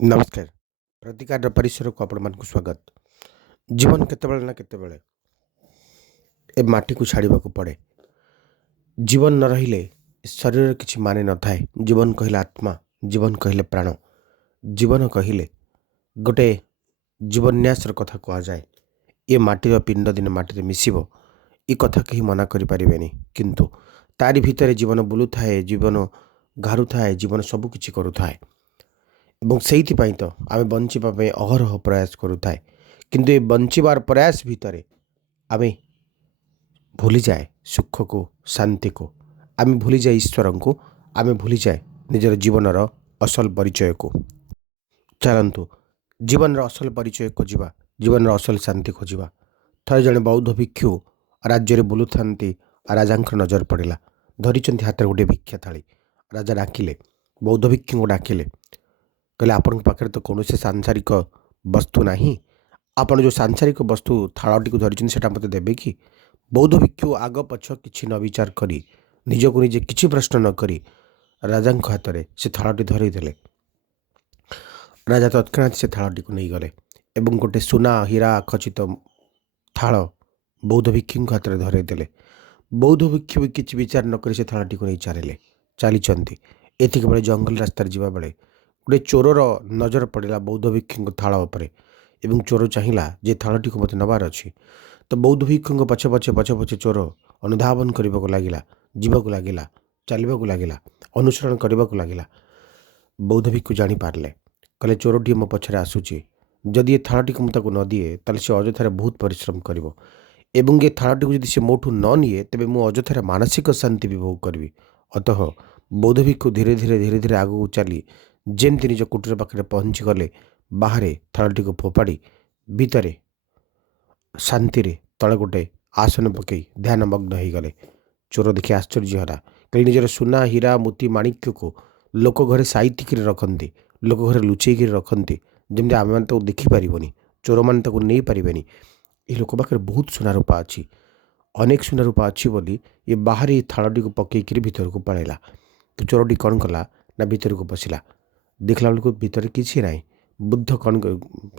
नमस्कार। प्रतिकार परिसर को आपण मानक स्वागत। जीवन केतेबेले ना केतेबेले ए माटी को छाड़िबाकू पड़े। जीवन न रहिले शरीर किछि माने न थाए। जीवन कहिले आत्मा, जीवन कहिले प्राण, जीवन कहिले गोटे जीवन्यासर कथा कहा जाए। ये माटीर पिंड दिन माटी मिसिबो ई कथा कहीं मना करि परिबेनी, किंतु तारी भितरे जीवन बुलु थाए, जीवन घारु थाए, जीवन सब किछि करू थाए ଏବଂ ସେଇଥିପାଇଁ ତ ଆମେ ବଞ୍ଚିବା ପାଇଁ ଅହରହ ପ୍ରୟାସ କରୁଥାଏ। କିନ୍ତୁ ଏ ବଞ୍ଚିବାର ପ୍ରୟାସ ଭିତରେ ଆମେ ଭୁଲିଯାଏ ସୁଖକୁ, ଶାନ୍ତିକୁ, ଆମେ ଭୁଲିଯାଏ ଈଶ୍ୱରଙ୍କୁ, ଆମେ ଭୁଲିଯାଏ ନିଜର ଜୀବନର ଅସଲ ପରିଚୟକୁ। ଚାଲନ୍ତୁ ଜୀବନର ଅସଲ ପରିଚୟ ଖୋଜିବା, ଜୀବନର ଅସଲ ଶାନ୍ତି ଖୋଜିବା। ଥରେ ଜଣେ ବୌଦ୍ଧ ଭିକ୍ଷୁ ରାଜ୍ୟରେ ବୁଲୁଥାନ୍ତି। ରାଜାଙ୍କର ନଜର ପଡ଼ିଲା। ଧରିଛନ୍ତି ହାତରେ ଗୋଟିଏ ଭିକ୍ଷା ଥାଳି। ରାଜା ଡାକିଲେ, ବୌଦ୍ଧ ଭିକ୍ଷୁଙ୍କୁ ଡାକିଲେ, କହିଲେ ଆପଣଙ୍କ ପାଖରେ ତ କୌଣସି ସାଂସାରିକ ବସ୍ତୁ ନାହିଁ, ଆପଣ ଯେଉଁ ସାଂସାରିକ ବସ୍ତୁ ଥାଳଟିକୁ ଧରିଛନ୍ତି ସେଟା ମୋତେ ଦେବେ କି? ବୌଦ୍ଧ ଭିକ୍ଷୁ ଆଗ ପଛ କିଛି ନ ବିଚାର କରି, ନିଜକୁ ନିଜେ କିଛି ପ୍ରଶ୍ନ ନ କରି ରାଜାଙ୍କ ହାତରେ ସେ ଥାଳଟି ଧରେଇ ଦେଲେ। ରାଜା ତତ୍କ୍ଷଣାତ୍ ସେ ଥାଳଟିକୁ ନେଇଗଲେ ଏବଂ ଗୋଟେ ସୁନା ହୀରା ଖଚିତ ଥାଳ ବୌଦ୍ଧ ଭିକ୍ଷୁଙ୍କ ହାତରେ ଧରେଇ ଦେଲେ। ବୌଦ୍ଧ ଭିକ୍ଷୁ ବି କିଛି ବିଚାର ନ କରି ସେ ଥାଳଟିକୁ ନେଇ ଚାଲିଛନ୍ତି। ଏତିକି ବେଳେ ଜଙ୍ଗଲ ରାସ୍ତାରେ ଯିବାବେଳେ ଗୋଟେ ଚୋରର ନଜର ପଡ଼ିଲା ବୌଦ୍ଧ ଭିକ୍ଷୁଙ୍କ ଥାଳ ଉପରେ ଏବଂ ଚୋର ଚାହିଁଲା ଯେ ଥାଳଟିକୁ ମୋତେ ନେବାର ଅଛି। ତ ବୌଦ୍ଧ ଭିକ୍ଷୁଙ୍କ ପଛେ ପଛେ ଚୋର ଅନୁଧାବନ କରିବାକୁ ଲାଗିଲା, ଯିବାକୁ ଲାଗିଲା, ଚାଲିବାକୁ ଲାଗିଲା, ଅନୁସରଣ କରିବାକୁ ଲାଗିଲା। ବୌଦ୍ଧ ଭିକ୍ଷୁ ଜାଣିପାରିଲେ, କହିଲେ ଚୋରଟିଏ ମୋ ପଛରେ ଆସୁଛି। ଯଦି ଏ ଥାଳଟିକୁ ମୁଁ ତାକୁ ନ ଦିଏ ତାହେଲେ ସେ ଅଯଥାରେ ବହୁତ ପରିଶ୍ରମ କରିବ ଏବଂ ଏ ଥାଳଟିକୁ ଯଦି ସେ ମୋଠୁ ନ ନିଏ ତେବେ ମୁଁ ଅଯଥାରେ ମାନସିକ ଶାନ୍ତି ବି ଭୋଗ କରିବି। ଅତଃ ବୌଦ୍ଧ ଭିକ୍ଷୁ ଧୀରେ ଧୀରେ ଆଗକୁ ଚାଲି ଯେମିତି ନିଜ କୁଟୀର ପାଖରେ ପହଞ୍ଚିଗଲେ, ବାହାରେ ଥାଳଟିକୁ ଫୋପାଡ଼ି ଭିତରେ ଶାନ୍ତିରେ ତଳେ ଗୋଟେ ଆସନ ପକାଇ ଧ୍ୟାନମଗ୍ନ ହୋଇଗଲେ। ଚୋର ଦେଖି ଆଶ୍ଚର୍ଯ୍ୟ ହେଲା, କହିଲେ ନିଜର ସୁନା ହୀରା ମୋତି ମାଣିକ୍ୟକୁ ଲୋକ ଘରେ ସାଇତିକିରି ରଖନ୍ତି, ଲୋକ ଘରେ ଲୁଚେଇକିରି ରଖନ୍ତି, ଯେମିତି ଆମେମାନେ ତାକୁ ଦେଖିପାରିବନି, ଚୋରମାନେ ତାକୁ ନେଇପାରିବେନି। ଏ ଲୋକ ପାଖରେ ବହୁତ ସୁନା ରୂପା ଅଛି, ଅନେକ ସୁନା ରୂପା ଅଛି ବୋଲି ଏ ବାହାରେ ଏ ଥାଳଟିକୁ ପକାଇକିରି ଭିତରକୁ ପଳାଇଲା। ତ ଚୋରଟି କ'ଣ କଲା ନା ଭିତରକୁ ପଶିଲା। ଦେଖିଲା ବେଳକୁ ଭିତରେ କିଛି ନାହିଁ। ବୁଦ୍ଧ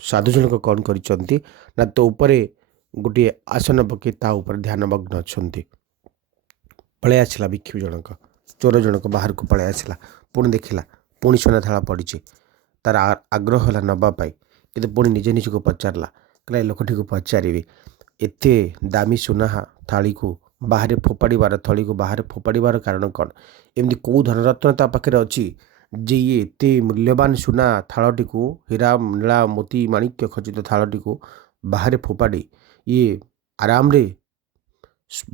ସାଧୁ ଜଣକ କ'ଣ କରିଛନ୍ତି ନା ତ ଉପରେ ଗୋଟିଏ ଆସନ ପକାଇ ତା ଉପରେ ଧ୍ୟାନମଗ୍ନ ଅଛନ୍ତି। ପଳାଇ ଆସିଲା ଭିକ୍ଷୁ ଜଣକ, ଚୋର ଜଣକ ବାହାରକୁ ପଳାଇ ଆସିଲା। ପୁଣି ଦେଖିଲା ପୁଣି ସୁନା ଥାଳ ପଡ଼ିଛି। ତାର ଆଗ୍ରହ ହେଲା ନେବା ପାଇଁ, କିନ୍ତୁ ପୁଣି ନିଜକୁ ପଚାରିଲା, କହିଲା ଏ ଲୋକଟିକୁ ପଚାରିବି ଏତେ ଦାମୀ ସୁନା ଥାଳିକୁ ବାହାରେ ଫୋପାଡ଼ିବାର, ଥଳିକୁ ବାହାରେ ଫୋପାଡ଼ିବାର କାରଣ କ'ଣ? ଏମିତି କେଉଁ ଧନରତ୍ନ ତା ପାଖରେ ଅଛି ଯେ ଇଏ ଏତେ ମୂଲ୍ୟବାନ ସୁନା ଥାଳଟିକୁ, ହୀରା ନୀଳା ମୋତି ମାଣିକ୍ୟ ଖଚିତ ଥାଳଟିକୁ ବାହାରେ ଫୋପାଡ଼ି ଇଏ ଆରାମରେ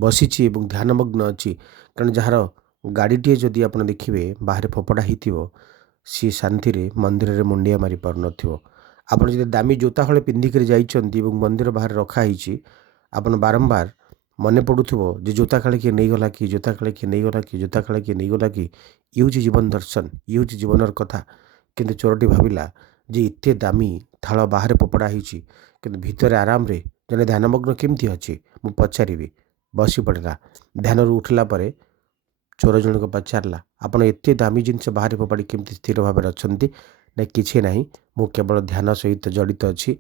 ବସିଛି ଏବଂ ଧ୍ୟାନମଗ୍ନ ଅଛି। କାରଣ ଯାହାର ଗାଡ଼ିଟିଏ ଯଦି ଆପଣ ଦେଖିବେ ବାହାରେ ଫୋପଡ଼ା ହେଇଥିବ, ସିଏ ଶାନ୍ତିରେ ମନ୍ଦିରରେ ମୁଣ୍ଡିଆ ମାରି ପାରୁନଥିବ। ଆପଣ ଯଦି ଦାମୀ ଜୋତା ହଳେ ପିନ୍ଧିକରି ଯାଇଛନ୍ତି ଏବଂ ମନ୍ଦିର ବାହାରେ ରଖା ହେଇଛି, ଆପଣ ବାରମ୍ବାର ମନେ ପଡ଼ୁଥିବ ଯେ ଜୋତା କାଳେ କିଏ ନେଇଗଲା କି, ଜୋତା କାଳେ କିଏ ନେଇଗଲା କି, ଜୋତା କାଳେ କିଏ ନେଇଗଲା କି। ଇଏ ହେଉଛି ଜୀବନ ଦର୍ଶନ, ଇଏ ହେଉଛି ଜୀବନର କଥା। କିନ୍ତୁ ଚୋରଟି ଭାବିଲା ଯେ ଏତେ ଦାମୀ ଥାଳ ବାହାରେ ଫୋପଡ଼ା ହେଇଛି, କିନ୍ତୁ ଭିତରେ ଆରାମରେ ଜଣେ ଧ୍ୟାନମଗ୍ନ କେମିତି ଅଛି, ମୁଁ ପଚାରିବି। ବସି ପଡ଼ିଲା। ଧ୍ୟାନରୁ ଉଠିଲା ପରେ ଚୋର ଜଣକ ପଚାରିଲା, ଆପଣ ଏତେ ଦାମୀ ଜିନିଷ ବାହାରେ ଫୋପାଡ଼ି କେମିତି ସ୍ଥିର ଭାବରେ ଅଛନ୍ତି? ନା କିଛି ନାହିଁ, ମୁଁ କେବଳ ଧ୍ୟାନ ସହିତ ଜଡ଼ିତ ଅଛି।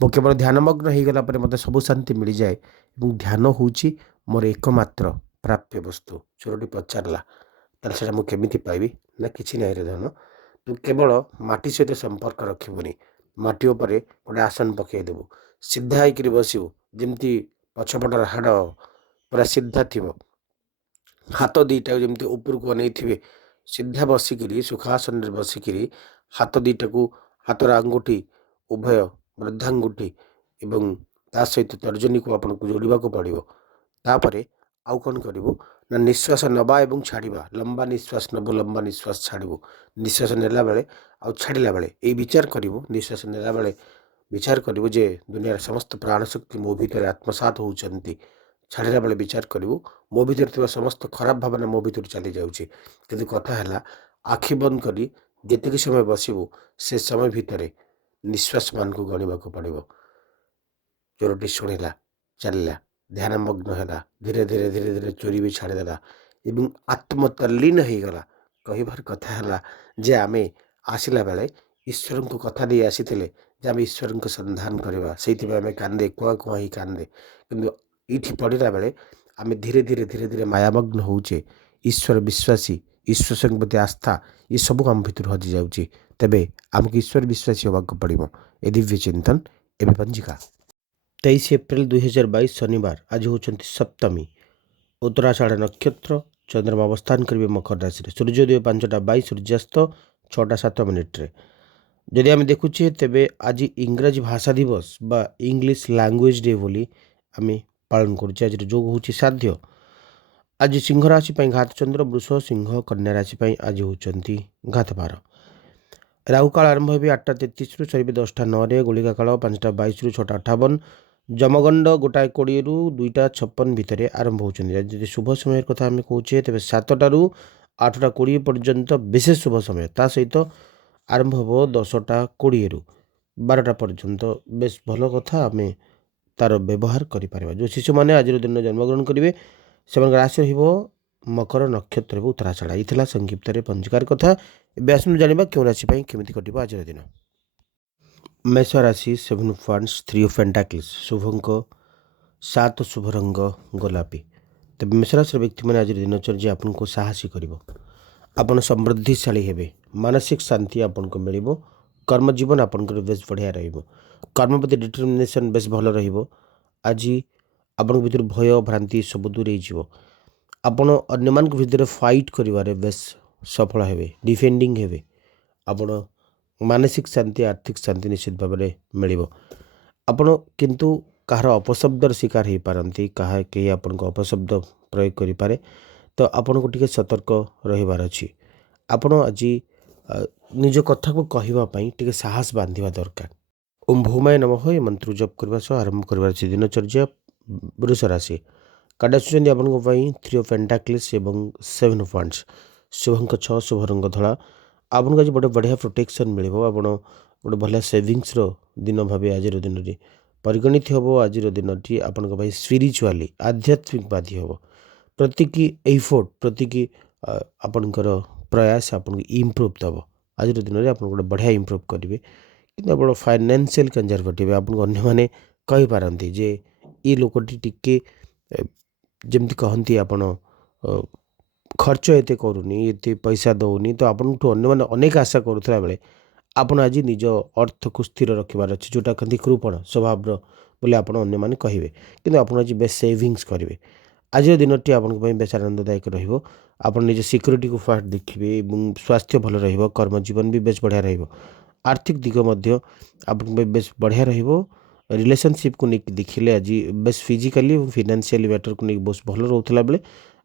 ମୁଁ କେବଳ ଧ୍ୟାନମଗ୍ନ ହୋଇଗଲା ପରେ ମୋତେ ସବୁ ଶାନ୍ତି ମିଳିଯାଏ ଏବଂ ଧ୍ୟାନ ହେଉଛି ମୋର ଏକମାତ୍ର ପ୍ରାପ୍ୟ ବସ୍ତୁ। ଚୋରଟି ପଚାରିଲା, ତାହେଲେ ସେଇଟା ମୁଁ କେମିତି ପାଇବି? ନା କିଛି ନାହିଁ ରେ ଧନ, ତୁ କେବଳ ମାଟି ସହିତ ସମ୍ପର୍କ ରଖିବୁନି, ମାଟି ଉପରେ ଗୋଟେ ଆସନ ପକାଇ ଦେବୁ, ସିଧା ହେଇକିରି ବସିବୁ, ଯେମିତି ପଛପଟର ହାଡ଼ ପୁରା ସିଧା ଥିବ, ହାତ ଦୁଇଟାକୁ ଯେମିତି ଉପରକୁ ଅନେଇଥିବେ, ସିଧା ବସିକିରି ସୁଖାସନରେ ବସିକିରି ହାତ ଦୁଇଟାକୁ, ହାତର ଆଙ୍ଗୁଠି ଉଭୟ ବୃଦ୍ଧାଙ୍ଗୁଠି ଏବଂ ତା ସହିତ ତର୍ଜନୀକୁ ଆପଣଙ୍କୁ ଯୋଡ଼ିବାକୁ ପଡ଼ିବ। ତାପରେ ଆଉ କ'ଣ କରିବୁ ନା ନିଶ୍ୱାସ ନେବା ଏବଂ ଛାଡ଼ିବା, ଲମ୍ବା ନିଶ୍ୱାସ ନେବୁ, ଲମ୍ବା ନିଶ୍ୱାସ ଛାଡ଼ିବୁ। ନିଶ୍ୱାସ ନେଲା ବେଳେ ଆଉ ଛାଡ଼ିଲା ବେଳେ ଏଇ ବିଚାର କରିବୁ, ନିଶ୍ୱାସ ନେଲା ବେଳେ ବିଚାର କରିବୁ ଯେ ଦୁନିଆର ସମସ୍ତ ପ୍ରାଣଶକ୍ତି ମୋ ଭିତରେ ଆତ୍ମସାତ ହେଉଛନ୍ତି। ଛାଡ଼ିଲା ବେଳେ ବିଚାର କରିବୁ ମୋ ଭିତରେ ଥିବା ସମସ୍ତ ଖରାପ ଭାବନା ମୋ ଭିତରୁ ଚାଲିଯାଉଛି। କିନ୍ତୁ କଥା ହେଲା, ଆଖି ବନ୍ଦ କରି ଯେତିକି ସମୟ ବସିବୁ ସେ ସମୟ ଭିତରେ ନିଶ୍ୱାସମାନଙ୍କୁ ଗଣିବାକୁ ପଡ଼ିବ। ଚୋରଟି ଶୁଣିଲା, ଚାଲିଲା, ଧ୍ୟାନମଗ୍ନ ହେଲା। ଧୀରେ ଧୀରେ ଚୋରି ବି ଛାଡ଼ିଦେଲା ଏବଂ ଆତ୍ମତଲ୍ଲୀନ ହୋଇଗଲା। କହିବାର କଥା ହେଲା ଯେ ଆମେ ଆସିଲା ବେଳେ ଈଶ୍ୱରଙ୍କୁ କଥା ଦେଇ ଆସିଥିଲେ ଯେ ଆମେ ଈଶ୍ୱରଙ୍କ ସନ୍ଧାନ କରିବା, ସେଇଥିପାଇଁ ଆମେ କାନ୍ଦେ କୁଆ କୁଆ ହେଇ କାନ୍ଦେ। କିନ୍ତୁ ଏଇଠି ପଢ଼ିଲା ବେଳେ ଆମେ ଧୀରେ ଧୀରେ ଧୀରେ ଧୀରେ ମାୟାମଗ୍ନ ହେଉଛେ। ଈଶ୍ୱର ବିଶ୍ୱାସୀ, ଈଶ୍ୱରଙ୍କ ପ୍ରତି ଆସ୍ଥା ଏସବୁ ଆମ ଭିତରୁ ହଜିଯାଉଛି। ତେବେ ଆମକୁ ଈଶ୍ୱର ବିଶ୍ୱାସୀ ହେବାକୁ ପଡ଼ିବ। ଏ ଦିବ୍ୟ ଚିନ୍ତନ ଏବେ ପଞ୍ଜିକା 23 ଏପ୍ରିଲ 2022 ଶନିବାର। ଆଜି ହେଉଛନ୍ତି ସପ୍ତମୀ। ଉତ୍ତରାଷାଢ଼ ନକ୍ଷତ୍ର, ଚନ୍ଦ୍ରମା ଅବସ୍ଥାନ କରିବେ ମକର ରାଶିରେ। ସୂର୍ଯ୍ୟୋଦୟ 5ଟା 22, ସୂର୍ଯ୍ୟାସ୍ତ 6ଟା 7 ଯଦି ଆମେ ଦେଖୁଛେ ତେବେ ଆଜି ଇଂରାଜୀ ଭାଷା ଦିବସ ବା ଇଂଲିଶ ଲାଙ୍ଗୁଏଜ ଡେ ବୋଲି ଆମେ ପାଳନ କରୁଛେ। ଆଜିର ଯୋଗ ହେଉଛି ସାଧ୍ୟ। ଆଜି ସିଂହ ରାଶି ପାଇଁ ଘାତ ଚନ୍ଦ୍ର, ବୃଷ, ସିଂହ, କନ୍ୟା ରାଶି ପାଇଁ ଆଜି ହେଉଛନ୍ତି ଘାତ ବାର। ରାହୁକାଳ ଆରମ୍ଭ ହେବେ 8ଟା 33ରୁ, ସରିବେ 10ଟା 9ରେ। ଗୁଳିକା କାଳ 5ଟା 22ରୁ 6ଟା 58। ଯମଗଣ୍ଡ 1ଟା 20ରୁ 2ଟା 56 ଭିତରେ ଆରମ୍ଭ ହେଉଛନ୍ତି। ଆଜି ଯଦି ଶୁଭ ସମୟର କଥା ଆମେ କହୁଛେ ତେବେ 7ଟାରୁ 8ଟା 20 ପର୍ଯ୍ୟନ୍ତ ବିଶେଷ ଶୁଭ ସମୟ। ତା ସହିତ ଆରମ୍ଭ ହେବ 10ଟା 20ରୁ 12ଟା ପର୍ଯ୍ୟନ୍ତ ବେଶ ଭଲ କଥା, ଆମେ ତାର ବ୍ୟବହାର କରିପାରିବା। ଯେଉଁ ଶିଶୁମାନେ ଆଜିର ଦିନ ଜନ୍ମଗ୍ରହଣ କରିବେ ସେମାନଙ୍କ ରାଶି ରହିବ ମକର, ନକ୍ଷତ୍ର ଏବଂ ଉତ୍ତରାଷାଢ଼। ଏହି ଥିଲା ସଂକ୍ଷିପ୍ତରେ ପଞ୍ଜିକାର କଥା। ଏବେ ଆସନ୍ତୁ ଜାଣିବା କେଉଁ ରାଶି ପାଇଁ କେମିତି କଟିବ ଆଜିର ଦିନ। ମେଷ ରାଶି 7 ଅଫ୍ ୱାଣ୍ଡସ୍, 3 ଅଫ୍ ପେଣ୍ଟାକିଲ୍ସ, ଶୁଭଙ୍କ 7, ଶୁଭ ରଙ୍ଗ ଗୋଲାପୀ। ତେବେ ମେଷ ରାଶିର ବ୍ୟକ୍ତିମାନେ ଆଜିର ଦିନଚର୍ଯ୍ୟା ଆପଣଙ୍କୁ ସାହସୀ କରିବ। ଆପଣ ସମୃଦ୍ଧିଶାଳୀ ହେବେ। ମାନସିକ ଶାନ୍ତି ଆପଣଙ୍କୁ ମିଳିବ। କର୍ମଜୀବନ ଆପଣଙ୍କର ବେଶ ବଢ଼ିଆ ରହିବ। କର୍ମ ପ୍ରତି ଡିଟରମିନେସନ୍ ବେଶ ଭଲ ରହିବ। ଆଜି ଆପଣଙ୍କ ଭିତରୁ ଭୟ ଭ୍ରାନ୍ତି ସବୁ ଦୂର ହେଇଯିବ। ଆପଣ ଅନ୍ୟମାନଙ୍କ ଭିତରେ ଫାଇଟ୍ କରିବାରେ ବେଶ ସଫଳ ହେବେ, ଡିଫେଣ୍ଡିଂ ହେବେ। ଆପଣ ମାନସିକ ଶାନ୍ତି, ଆର୍ଥିକ ଶାନ୍ତି ନିଶ୍ଚିତ ଭାବରେ ମିଳିବ। ଆପଣ କିନ୍ତୁ କାହାର ଅପଶବ୍ଦର ଶିକାର ହୋଇପାରନ୍ତି, କେହି ଆପଣଙ୍କ ଅପଶବ୍ଦ ପ୍ରୟୋଗ କରିପାରେ, ତ ଆପଣଙ୍କୁ ଟିକେ ସତର୍କ ରହିବାର ଅଛି। ଆପଣ ଆଜି ନିଜ କଥାକୁ କହିବା ପାଇଁ ଟିକେ ସାହସ ବାନ୍ଧିବା ଦରକାର। ଓମ୍ ଭୌମାୟ ନମଃ ଏ ମନ୍ତ୍ର ଜପ କରିବା ସହ ଆରମ୍ଭ କରିବାର ଅଛି ଦିନଚର୍ଯ୍ୟା। ବୃଷ ରାଶି କାର୍ଡ଼ ଆସୁଛନ୍ତି ଆପଣଙ୍କ ପାଇଁ 3 ଅଫ୍ ପେଣ୍ଟାକିଲ୍ସ ଏବଂ 7 ଅଫ୍ ୱାଣ୍ଡସ୍, ଶୁଭଙ୍କ 6, ଶୁଭ ରଙ୍ଗ ଧଳା। ଆପଣଙ୍କୁ ଆଜି ଗୋଟେ ବଢ଼ିଆ ପ୍ରୋଟେକ୍ସନ୍ ମିଳିବ। ଆପଣ ଗୋଟେ ଭଲ ସେଭିଙ୍ଗସର ଦିନ ଭାବେ ଆଜିର ଦିନଟି ପରିଗଣିତ ହେବ। ଆଜିର ଦିନଟି ଆପଣଙ୍କ ପାଇଁ ସ୍ପିରିଚୁଆଲି ଆଧ୍ୟାତ୍ମିକବାଦୀ ହେବ। ପ୍ରତିକି ଏଫୋର୍ଟ, ପ୍ରତିକି ଆପଣଙ୍କର ପ୍ରୟାସ ଆପଣଙ୍କୁ ଇମ୍ପ୍ରୁଭ୍ ଦେବ। ଆଜିର ଦିନରେ ଆପଣ ଗୋଟେ ବଢ଼ିଆ ଇମ୍ପ୍ରୁଭ୍ କରିବେ। କିନ୍ତୁ ଆପଣ ଫାଇନାନ୍ସିଆଲ କନଜରଭେଟିଭ୍, ଆପଣଙ୍କୁ ଅନ୍ୟମାନେ କହିପାରନ୍ତି ଯେ ଏ ଲୋକଟି ଟିକେ ଯେମିତି କହନ୍ତି ଆପଣ ଖର୍ଚ୍ଚ ଏତେ କରୁନି, ଏତେ ପଇସା ଦେଉନି, ତ ଆପଣଙ୍କଠୁ ଅନ୍ୟମାନେ ଅନେକ ଆଶା କରୁଥିଲା ବେଳେ ଆପଣ ଆଜି ନିଜ ଅର୍ଥକୁ ସ୍ଥିର ରଖିବାର ଅଛି, ଯେଉଁଟା କହନ୍ତି କୃପଣ ସ୍ୱଭାବର ବୋଲି ଆପଣ ଅନ୍ୟମାନେ କହିବେ। କିନ୍ତୁ ଆପଣ ଆଜି ବେଶ ସେଭିଙ୍ଗସ୍ କରିବେ। ଆଜିର ଦିନଟି ଆପଣଙ୍କ ପାଇଁ ବେଶ ଆନନ୍ଦଦାୟକ ରହିବ। ଆପଣ ନିଜ ସିକ୍ୟୁରିଟିକୁ ଫାଷ୍ଟ ଦେଖିବେ ଏବଂ ସ୍ୱାସ୍ଥ୍ୟ ଭଲ ରହିବ। କର୍ମଜୀବନ ବି ବେଶ ବଢ଼ିଆ ରହିବ। ଆର୍ଥିକ ଦିଗ ମଧ୍ୟ ଆପଣଙ୍କ ପାଇଁ ବେଶ ବଢ଼ିଆ ରହିବ। ରିଲେସନସିପ୍କୁ ନେଇକି ଦେଖିଲେ ଆଜି ବେଶ ଫିଜିକାଲି ଏବଂ ଫିନାନ୍ସିଆଲି ମ୍ୟାଟରକୁ ନେଇକି ବେଶ ଭଲ ରହୁଥିଲା ବେଳେ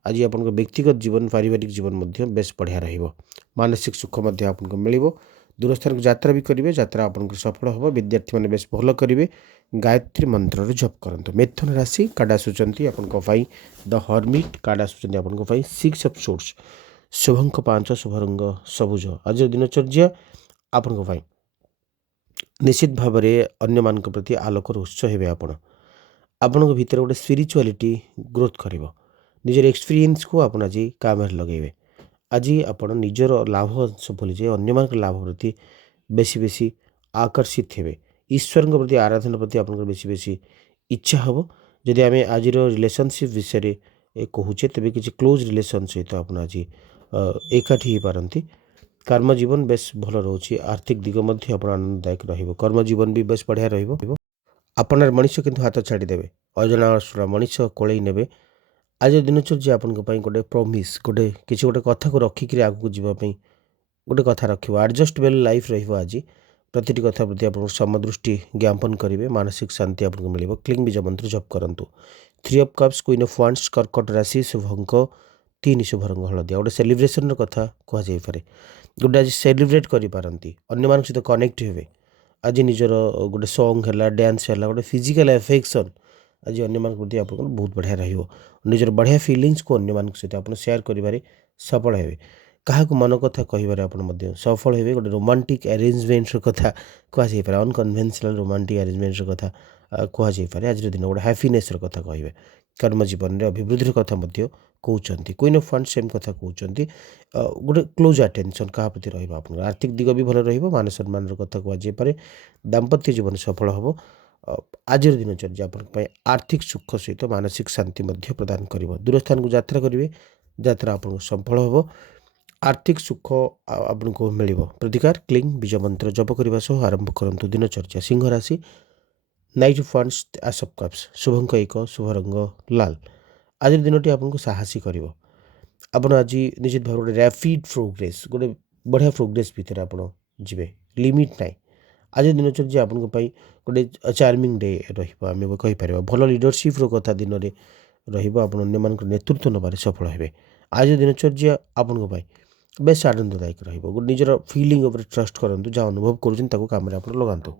ଆଜି ଆପଣଙ୍କ ବ୍ୟକ୍ତିଗତ ଜୀବନ, ପାରିବାରିକ ଜୀବନ ମଧ୍ୟ ବେଶ ବଢ଼ିଆ ରହିବ। ମାନସିକ ସୁଖ ମଧ୍ୟ ଆପଣଙ୍କୁ ମିଳିବ। ଦୂରସ୍ଥାନକୁ ଯାତ୍ରା ବି କରିବେ, ଯାତ୍ରା ଆପଣଙ୍କର ସଫଳ ହେବ। ବିଦ୍ୟାର୍ଥୀମାନେ ବେଶ ଭଲ କରିବେ। ଗାୟତ୍ରୀ ମନ୍ତ୍ରର ଜପ କରନ୍ତୁ। ମିଥୁନ ରାଶି କାର୍ଡ଼ ଆସୁଛନ୍ତି ଆପଣଙ୍କ ପାଇଁ ଦ ହର୍ମିଟ୍, କାର୍ଡ଼ ଆସୁଛନ୍ତି ଆପଣଙ୍କ ପାଇଁ 6 ଅଫ୍ ସୋର୍ସ, ଶୁଭଙ୍କ 5, ଶୁଭ ରଙ୍ଗ ସବୁଜ। ଆଜିର ଦିନଚର୍ଯ୍ୟା ଆପଣଙ୍କ ପାଇଁ ନିଶ୍ଚିତ ଭାବରେ ଅନ୍ୟମାନଙ୍କ ପ୍ରତି ଆଲୋକର ଉତ୍ସ ହେବେ। ଆପଣଙ୍କ ଭିତରେ ଗୋଟେ ସ୍ପିରିଚୁଆଲିଟି ଗ୍ରୋଥ୍ କରିବ। ନିଜର ଏକ୍ସପିରିଏନ୍ସକୁ ଆପଣ ଆଜି କାମରେ ଲଗାଇବେ। ଆଜି ଆପଣ ନିଜର ଲାଭ ଅଂଶ ଭୁଲିଯାଇ ଅନ୍ୟମାନଙ୍କ ଲାଭ ପ୍ରତି ବେଶୀ ବେଶୀ ଆକର୍ଷିତ ହେବେ। ଈଶ୍ୱରଙ୍କ ପ୍ରତି ଆରାଧନା ପ୍ରତି ଆପଣଙ୍କର ବେଶୀ ବେଶୀ ଇଚ୍ଛା ହେବ। ଯଦି ଆମେ ଆଜିର ରିଲେସନସିପ୍ ବିଷୟରେ କହୁଛେ ତେବେ କିଛି କ୍ଲୋଜ୍ ରିଲେସନ୍ ସହିତ ଆପଣ ଆଜି ଏକାଠି ହୋଇପାରନ୍ତି। କର୍ମଜୀବନ ବେଶ ଭଲ ରହୁଛି। ଆର୍ଥିକ ଦିଗ ମଧ୍ୟ ଆପଣ ଆନନ୍ଦଦାୟକ ରହିବ। କର୍ମଜୀବନ ବି ବେଶ ବଢ଼ିଆ ରହିବ। ଆପଣର ମଣିଷ କିନ୍ତୁ ହାତ ଛାଡ଼ିଦେବେ, ଅଜଣା ମଣିଷ କୋଳେଇ ନେବେ। ଆଜିର ଦିନଚର୍ଯ୍ୟା ଆପଣଙ୍କ ପାଇଁ ଗୋଟେ ପ୍ରମିସ୍, କିଛି ଗୋଟେ କଥାକୁ ରଖିକିରି ଆଗକୁ ଯିବା ପାଇଁ ଗୋଟେ କଥା ରଖିବ। ଆଡ଼ଜଷ୍ଟେବଲ୍ ଲାଇଫ୍ ରହିବ। ଆଜି ପ୍ରତିଟି କଥା ପ୍ରତି ଆପଣଙ୍କୁ ସମଦୃଷ୍ଟି ଜ୍ଞାପନ କରିବେ। ମାନସିକ ଶାନ୍ତି ଆପଣଙ୍କୁ ମିଳିବ। କ୍ଲିଂ ବୀଜ ମନ୍ତ୍ର ଜପ କରନ୍ତୁ। 3 ଅଫ୍ କପ୍ସ, କୁଇନ୍ ଅଫ୍ ୱାଣ୍ଡସ୍, କର୍କଟ ରାଶି, ଶୁଭଙ୍କ 3, ଶୁଭ ରଙ୍ଗ ହଳଦିଆ। ଗୋଟେ ସେଲିବ୍ରେସନର କଥା କୁହାଯାଇପାରେ। ଗୋଟେ ଆଜି ସେଲିବ୍ରେଟ୍ କରିପାରନ୍ତି, ଅନ୍ୟମାନଙ୍କ ସହିତ କନେକ୍ଟ ହେବେ। ଆଜି ନିଜର ଗୋଟେ ସଙ୍ଗ ହେଲା, ଡ୍ୟାନ୍ସ ହେଲା, ଗୋଟେ ଫିଜିକାଲ୍ ଆଫେକ୍ସନ୍ ଆଜି ଅନ୍ୟମାନଙ୍କ ପ୍ରତି ଆପଣଙ୍କର ବହୁତ ବଢ଼ିଆ ରହିବ। ନିଜର ବଢ଼ିଆ ଫିଲିଙ୍ଗସକୁ ଅନ୍ୟମାନଙ୍କ ସହିତ ଆପଣ ସେୟାର କରିବାରେ ସଫଳ ହେବେ। କାହାକୁ ମନ କଥା କହିବାରେ ଆପଣ ମଧ୍ୟ ସଫଳ ହେବେ। ଗୋଟେ ରୋମାଣ୍ଟିକ୍ ଆରେଞ୍ଜମେଣ୍ଟର କଥା କୁହାଯାଇପାରେ, ଅନକନଭେନ୍ସନାଲ୍ ରୋମାଣ୍ଟିକ୍ ଆରେଞ୍ଜମେଣ୍ଟର କଥା କୁହାଯାଇପାରେ। ଆଜିର ଦିନ ଗୋଟେ ହ୍ୟାପିନେସ୍ର କଥା କହିବେ। କର୍ମଜୀବନରେ ଅଭିବୃଦ୍ଧିର କଥା ମଧ୍ୟ कहते क्वीन ऑफ फंड सेम कथा कहते गोटे क्लोज अटेंशन क्या प्रति रहा आर्थिक दिग भी भल मान सम्मान कथा कहुए दाम्पत्य जीवन सफल हम आज दिनचर्या आप आर्थिक सुख सहित मानसिक शांति प्रदान कर दूर स्थान को यात्रा करेंगे यात्रा आपको सफल हम आर्थिक सुख आपको मिल प्रतिकार क्लीन बीज मंत्र जप करने सह आरंभ करूँ दिनचर्या सिंह राशि knight of wands ace of cups शुभंक एक शुभ रंग लाल आज दिनटी आपको साहसी कर आप आज निश्चित भाव गोटे रैपिड प्रोग्रेस गोटे बढ़िया प्रोग्रेस भितर आप जी लिमिट ना आज दिनचर्या आपको गोटे चार्मिंग डे रही कहीपर भल लिडरशिप कथा दिन में रहा नेतृत्व नबार सफल हे आज दिनचर्या आपको बेस आनंददायक रोजर फिलिंग ट्रस्ट करूँ जहाँ अनुभव करें लगातु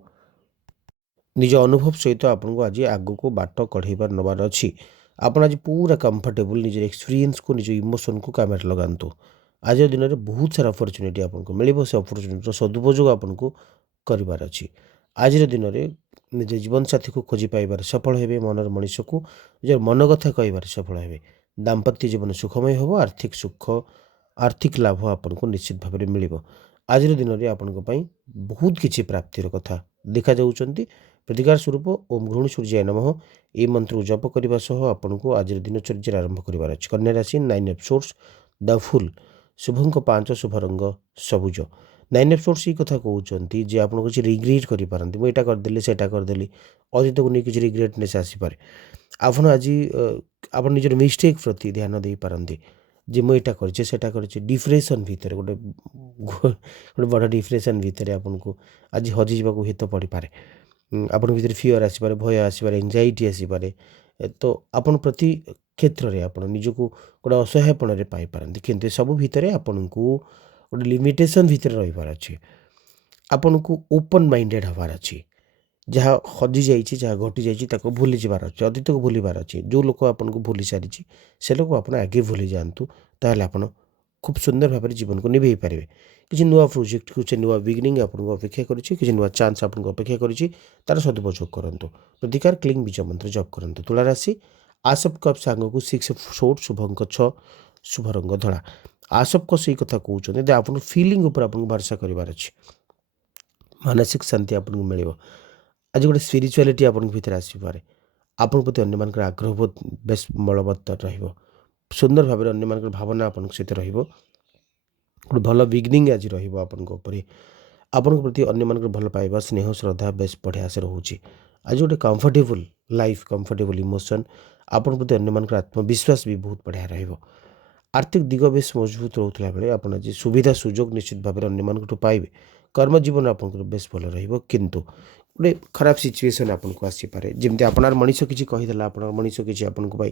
निज अनुभव सहित आपको आज आग को बाट कढ़ेबार नबार अच्छी आप आज पूरा कंफर्टेबल निज एक्सपीरियंस को निज इमोशन को कैमेरा लगातु आज दिन में बहुत सारा अपॉर्चुनिटी आपको मिल से अपॉर्चुनिटी सदुपयोग आपको करार अच्छी आज दिन में निज जीवन साथी को खोजी पाइबार सफल हे मनर मनीष को निज मन कथा कह सफल हे दाम्पत्य जीवन सुखमय हम आर्थिक सुख आर्थिक लाभ आपको निश्चित भाव में मिल आज दिन में आपंप बहुत किसी प्राप्तिर कथा देखा जाऊँच प्रतिकार स्वरूप ओम घृणी सूर्य नमः ये मंत्र जप करने सह आपन को आज दिनचर्या आरंभ करार अच्छी कन्या राशि nine of swords the fool शुभंक 5 शुभ रंग सबुज नाइन ऑफ सोर्स ये कथा कहते जे आप किसी रिग्रेट करेंगे मुझे करदेली से करदेली अतीत को नहीं किसी रिग्रेटनेस आसीपे आप आज आप निजर मिस्टेक प्रति ध्यान दे पारती जे मुझे कर डिप्रेशन भितर गोटे गोटे बड़ डिप्रेशन भितर आपको आज हजि जावाक हित पड़ पारे आपन भीतर फियर आसपे भय आसपे एंजाइटी आसपे तो आपन प्रति क्षेत्र में आप निजको गोटे असहायपण पाइपारती किंतु सब भितर आपन को गोटे लिमिटेशन भितर रहीबार अच्छे आपन को ओपन माइंडेड हबार अच्छी जहाँ हजि जाइए जहाँ घटी जाइए भूली जबार अच्छे अतीत को भूलबार अच्छे जो लोक आपको भूली सारी से लोक आप आगे भूली जातु ताल आप खूब सुंदर भाव जीवन को निभे पारे किसी नुआ प्रोजेक्ट किसी नुआ बिगिनिंग आपको अपेक्षा कर नुआ चांस आपको अपेक्षा कर सदुपयोग करूँ प्रतिकार क्लीन बीज मंत्र जप करूँ तुला राशि आसप कप सांग को 6 शोट शुभंक 6 शुभ रंग धड़ा आसप कप से कथा कहते आप फिलिंग उपर आपको भरोसा करार अच्छे मानसिक शांति आपको मिल आज गोटे स्पिरिचुआलिटी आप भीतर आसपे आपण प्रति अन्य आग्रह बहुत बेस बलवत्तर सुंदर भाव में अन्य भावना आप सहित गोटे भल बिगिनिंग आज रही आपण प्रति अन्य भल पाइबा स्नेह श्रद्धा बेस बढ़िया से रोचे आज गोटे कंफर्टेबल लाइफ कंफर्टेबल इमोशन आपण प्रति अन्य आत्मविश्वास भी बहुत बढ़िया रहिबो आर्थिक दिग बेस मजबूत रोला बेले आप आज सुविधा सुजोग निश्चित भाव में अन्य पाइबे कर्म जीवन आप बेस भल रु गोटे खराब सिचुएसन आपको आसीपे जमी आपणार मनीष किसी कहीदेला आपणार मनीष किसी आपको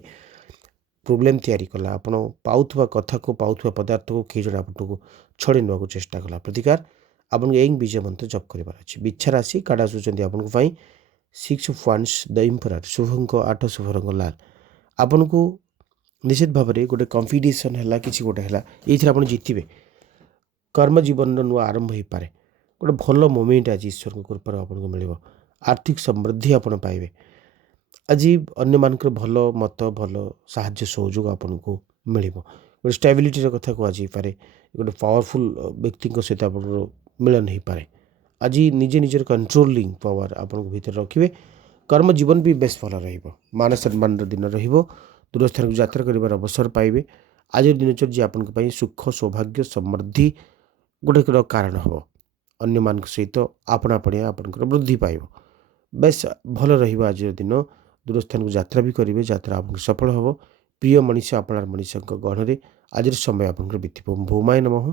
प्रोब्लेम तैयारी कला आप पाउथवा कथा को पाउथवा पदार्थ को कई जन आपको छड़े ना चेष्टा कला प्रतिकार आपको एक बीज मंत्र जप करार अच्छे बिच्छा राशि काढ़ा सूचना आपको 6 ऑफ वांड्स द एम्परर शुभंक 8 शुभ रंग लाल आपन को निश्चित भाव में गोटे कंपिटिशन है कि गोटे है ये आप जितबे कर्म जीवन नुआ आरंभ हो पाए गोटे भल मोमेंट आज ईश्वर कृपा आपको मिल आर्थिक समृद्धि आप पाइबे आज अन्य मानकर भल मत भल साहाय्य सहयोग आपन को मिल गोटे स्टेबिलिटी कथा कहुपे गोटे पावरफुल व्यक्ति सहित आप मिलन हो पाए आज निजे निजर कंट्रोलिंग पावर आप भीतर रखिए कर्म जीवन भी बेस भल मान सम्मान दिन दूरस्थान को यात्रा कर अवसर पाइबे आज दिनचर्या आपण सुख सौभाग्य समृद्धि गोटे कारण हम अन्य मान सहित आपणा पड़िया आपंकर वृद्धि पाइब बेस भल आज दिन दूरस्थान को यात्रा भी करेंगे यात्रा आप सफल हम प्रिय मनीष आपणार मनीष गहन आज समय आपंकर बीतब भौमाय नमः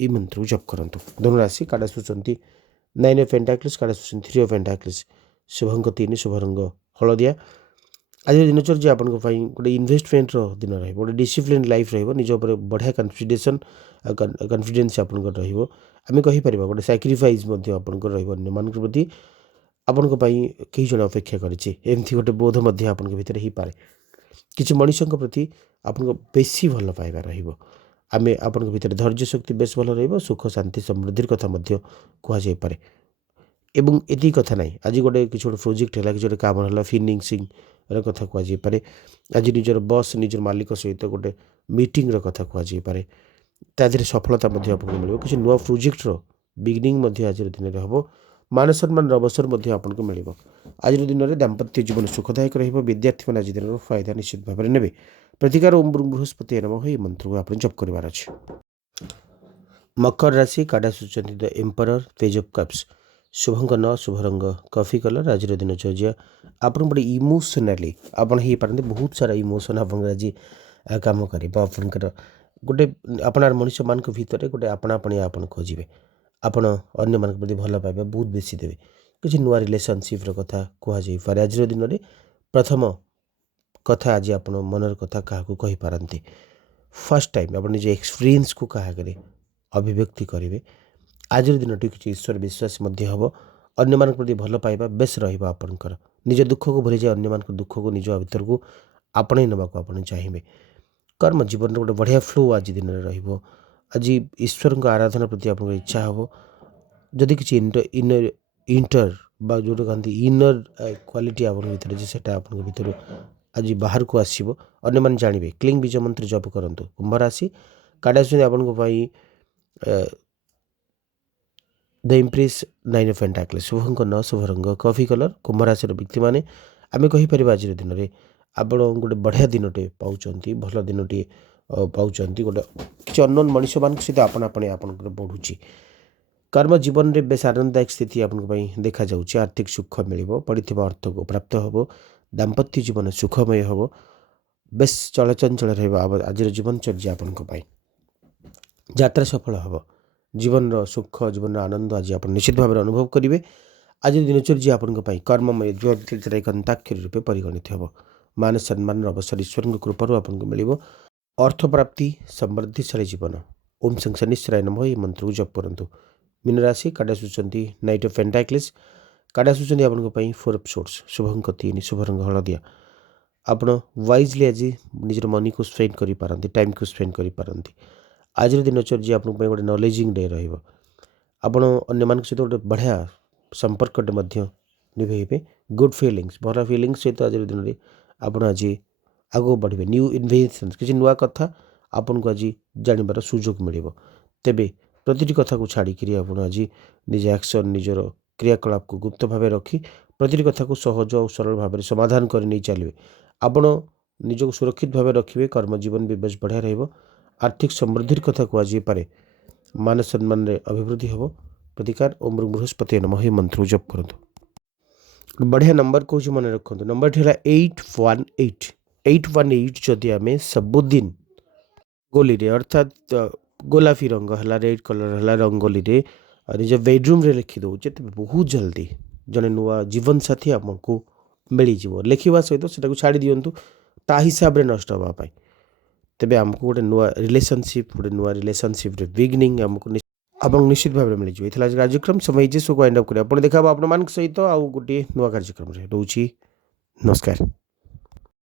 ये मंत्र जप करूँ धनुराशि काढ़ा सूचना 9 ऑफ पेंटाक्लिस काढ़ा सूचना 3 ऑफ पेंटाक्लिस शुभंक 3 शुभ रंग हलदिया आज दिनचर्या आप गोटे इन्वेस्टमेंट दिन रही गोटे डिसिप्लिन लाइफ रज बढ़िया कन्फिडेसन कन्फिडेन्स आप आम कहीपर गोटे सैक्रिफाइस मान प्रति आपण कई जन अपेक्षा करमती गोटे बोध आप भीतर हो पाए किसी मनीष प्रति आपको बेसी भल पाइबा आम आपण भीतर धैर्य शक्ति बेस भल सुख शांति समृद्धि कथा कहुपे एवं ये कथा ना आज गोटे किसी गोटे प्रोजेक्ट है कि गोटे कम है फिनिशिंग କଥା कुहाଯାଇପାरे आज निजर बस निजर मालिक सहित गोटे मीटिंग कथा कुहाଯାଇपारे ता देहरे सफलता आपको मिल किसी नुआ प्रोजेक्टर बिगिनिंग आज दिन में हम मान सम्मान अवसर आपको मिल आज दिन में दाम्पत्य जीवन सुखदायक विद्यार्थी मैंने आज दिन फायदा निश्चित भाव में ने प्रतिकार ओम बृहस्पति नम ये मंत्र को आप जप करार अच्छे मकर राशि काड़ा सूचना the emperor page of cups Shubhang न शुभ रंग कॉफी कलर आज दिन चर्या आप गोटे इमोशनाली आपड़ हो पारते बहुत सारा इमोशन आप आज कम कर गोटे आपणार मनुष्य मान भितर गोटे आपणापणी आपन खोजे आपण अन्य मान प्रति भल पाइबा बहुत बेसी देवे किसी नुआ रिलेशनशिप कथा कहुपर आज दिन में प्रथम कथा आज आप मनर कथा क्या कही पारती फर्स्ट टाइम आप निज एक्सपीरियंस को क्या अभिव्यक्ति करेंगे आज दिन किसी ईश्वर विश्वास हम अन्य मान प्रति भल पाइबा बेस रहा निज दुख को भूली जाए अन्य मान दुख को निज भीतर को आपणे नाक आप चाहिए कर्म जीवन गोटे बढ़िया फ्लो आज दिन में रज ईश्वर को आराधना प्रति आप इच्छा हम जदि किसी इंटर जो कहते इनर क्वालिटी आप भर से भर आज बाहर को आसो अन्य मैंने जानवे क्लिंग बीज मंत्र जप करूँ कुंभ राशि काढ़ आपंपाई द इम्प्रेस 9 ऑफ पेंटाकल्स शुभंक न शुभ रंग कॉफी कलर कुंभ राशि व्यक्ति मैंने आम कहीपर आज दिन में आप गोटे बढ़िया दिनटे पाँच भल दिनटे पाँच गोटे किसी अननोन मनीष मान सहित आपणापणे आप बढ़ुची कर्म जीवन में बेस आनंददायक स्थिति आपंपाई देखा जाऊँगी आर्थिक सुख मिल पड़ी अर्थ को प्राप्त हम दाम्पत्य जीवन सुखमय हम बेस चलचंचल आज जीवनचर्या आपंपाई यात्रा सफल हम जीवन सुख जीवन आनंद आज आप निश्चित भाव में अनुभव करेंगे आज दिनचर्या आपंपाई कर्ममय ज्योतिष एक अंताक्षरी रूपे परिगणित हम मान सम्मान अवसर ईश्वर कृपार आपको मिल अर्थ प्राप्ति समृद्धिशाली जीवन ओम शं शनिश्चराय नमः ये मंत्र को जप करूँ मीन राशि काढ़ सूचना नाइट ऑफ पेंटाकल्स काढ़ सूचना आपंपाई 4 ऑफ सोर्ट्स शुभंक 3 शुभ रंग हलदिया आप वाइजली आज निजर मनी को स्पेंड कर पारती टाइम को स्पेंड कर पारती आज दिनचर्या आप गोटे नॉलेजिंग डे आपण अन्य मान सहित गोटे बढ़िया संपर्कटे निभे गुड फिलिंग्स भल फिलिंग्स सहित आज दिन में आप आज आगे बढ़े न्यू इन्वेन्शन किसी नुआ कथा आपन को आज जानवर सुजोग मिल तेबे प्रति कथा को छाड़ी आप आज निज एक्शन निजर क्रियाकलाप को गुप्त भाव रखी प्रति कथा को सहज और सरल भाव में समाधान कर नहीं चलिए आपण निजक सुरक्षित भाव रखिए कर्म जीवन भी बेस बढ़िया रहिबो आर्थिक समृद्धि कथा कहुपर मान सम्मान अभिवृद्धि हम प्रतिकार ओम बृहस्पति नमः ये मंत्र जप करूँ बढ़िया नंबर कौन मन रखु नंबर है 818 818 जदि आम सबुदिन गोली अर्थात गोलापी रंग है रेड कलर है रंगोली निज बेडरूम रे लिखि दौचे तेज बहुत जल्दी जड़े नुआ जीवन साथी आमको मिल लिखा सहित से छाड़ी दिंतु ता हिसाब से नष्ट हाँपाई तेबे आमको गोटे नुआ रिलेशनशिप बिगिनिंग आमको निश्चित भाव में मिल जाए कार्यक्रम समय जे शो को एंड अप कर देखा आप सहित आउ गोटे नुआ कार्यक्रम रोची नमस्कार।